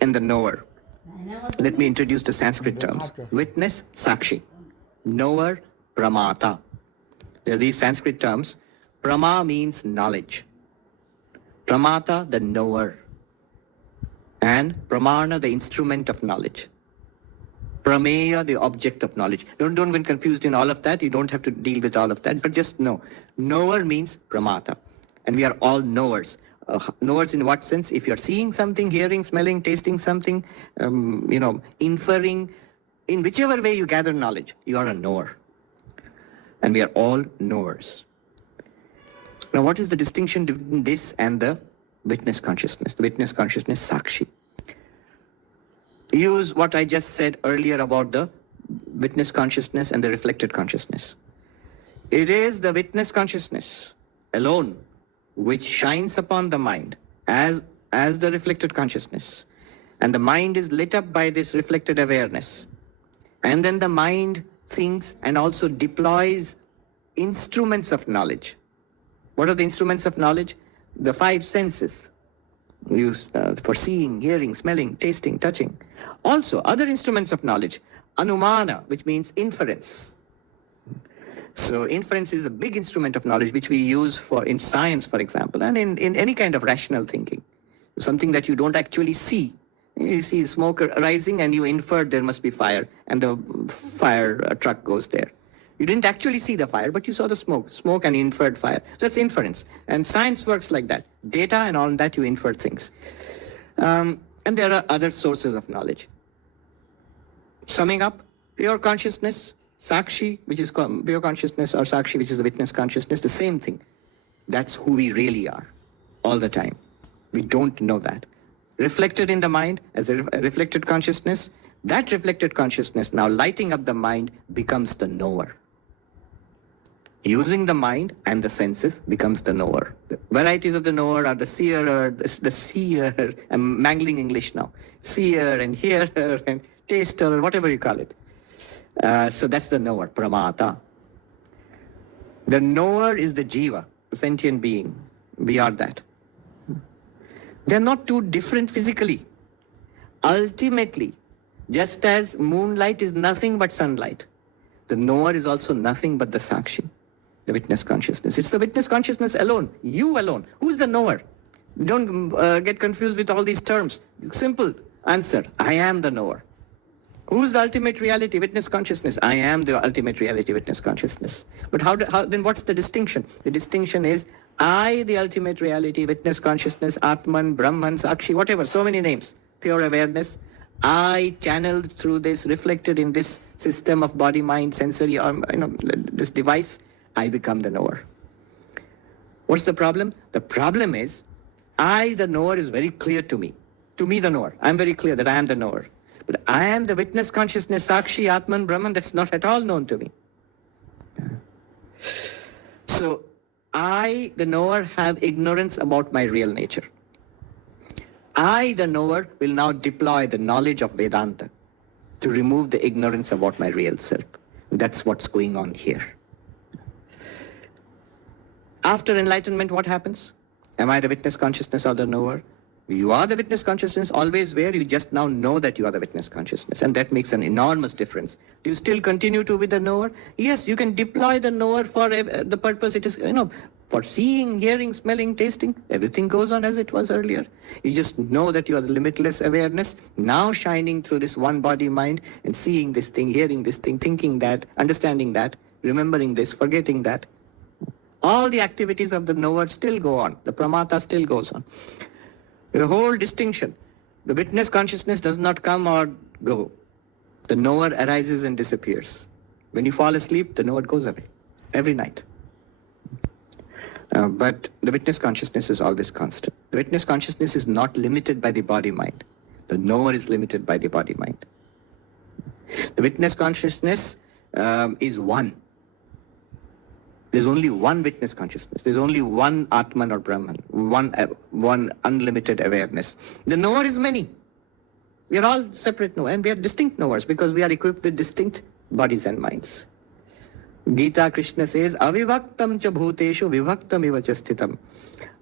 and the knower. Let me introduce the Sanskrit terms. Witness, Sakshi. Knower, Pramata. There are these Sanskrit terms. Prama means knowledge. Pramata, the knower. And Pramana, the instrument of knowledge. Prameya, the object of knowledge. Don't get confused in all of that. You don't have to deal with all of that, but just know. Knower means Pramata. And we are all knowers. Knowers in what sense? If you're seeing something, hearing, smelling, tasting something, inferring, in whichever way you gather knowledge, you are a knower. And we are all knowers. Now, what is the distinction between this and the witness consciousness? The witness consciousness, Sakshi. Use what I just said earlier about the witness consciousness and the reflected consciousness. It is the witness consciousness alone which shines upon the mind as the reflected consciousness. And the mind is lit up by this reflected awareness. And then the mind thinks and also deploys instruments of knowledge. What are the instruments of knowledge? The five senses used for seeing, hearing, smelling, tasting, touching. Also, other instruments of knowledge. Anumana, which means inference. So inference is a big instrument of knowledge which we use in science, for example, and in any kind of rational thinking. Something that you don't actually see. You see smoke rising and you infer there must be fire, and the fire truck goes there. You didn't actually see the fire, but you saw the smoke and inferred fire. So that's inference. And science works like that. Data and all that, you infer things. And there are other sources of knowledge. Summing up, pure consciousness, Sakshi, which is pure consciousness, or Sakshi, which is the witness consciousness, the same thing. That's who we really are, all the time. We don't know that. Reflected in the mind as a reflected consciousness, that reflected consciousness now lighting up the mind becomes the knower. Using the mind and the senses becomes the knower. The varieties of the knower are the seer, the seer, I'm mangling English now, seer and hearer and taster, whatever you call it. So that's the knower, Pramata. The knower is the jiva, the sentient being. We are that. They're not too different physically. Ultimately, just as moonlight is nothing but sunlight, the knower is also nothing but the Sakshi, the witness consciousness. It's the witness consciousness alone, you alone. Who's the knower? Don't get confused with all these terms. Simple answer, I am the knower. Who's the ultimate reality? Witness consciousness. I am the ultimate reality, witness consciousness. But how then what's the distinction? The distinction is I, the ultimate reality, witness consciousness, Atman, Brahman, Sakshi, whatever, so many names, pure awareness. I channeled through this, reflected in this system of body, mind, sensory, this device, I become the knower. What's the problem? The problem is, I, the knower, is very clear to me. To me, the knower. I'm very clear that I am the knower. But I am the witness consciousness, Sakshi, Atman, Brahman, that's not at all known to me. So, I, the knower, have ignorance about my real nature. I, the knower, will now deploy the knowledge of Vedanta to remove the ignorance about my real self. That's what's going on here. After enlightenment, what happens? Am I the witness consciousness or the knower? You are the witness consciousness, always where you just now know that you are the witness consciousness, and that makes an enormous difference. Do you still continue to be the knower? Yes, you can deploy the knower for the purpose it is, for seeing, hearing, smelling, tasting. Everything goes on as it was earlier. You just know that you are the limitless awareness, now shining through this one body mind and seeing this thing, hearing this thing, thinking that, understanding that, remembering this, forgetting that. All the activities of the knower still go on. The pramata still goes on. The whole distinction. The witness consciousness does not come or go. The knower arises and disappears. When you fall asleep, the knower goes away every night. But the witness consciousness is always constant. The witness consciousness is not limited by the body-mind. The knower is limited by the body-mind. The witness consciousness is one. There's only one witness consciousness. There's only one Atman or Brahman, one unlimited awareness. The knower is many. We are all separate knowers, and we are distinct knowers because we are equipped with distinct bodies and minds. Gita Krishna says, Avivaktam cha bhuteshu vivaktam iva cha sthitam.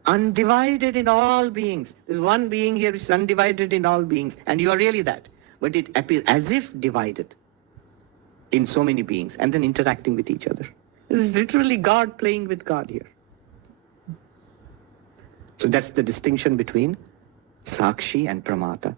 Undivided in all beings. There's one being here which is undivided in all beings, and you are really that. But it appears as if divided in so many beings and then interacting with each other. This is literally God playing with God here. So that's the distinction between Sakshi and Pramata.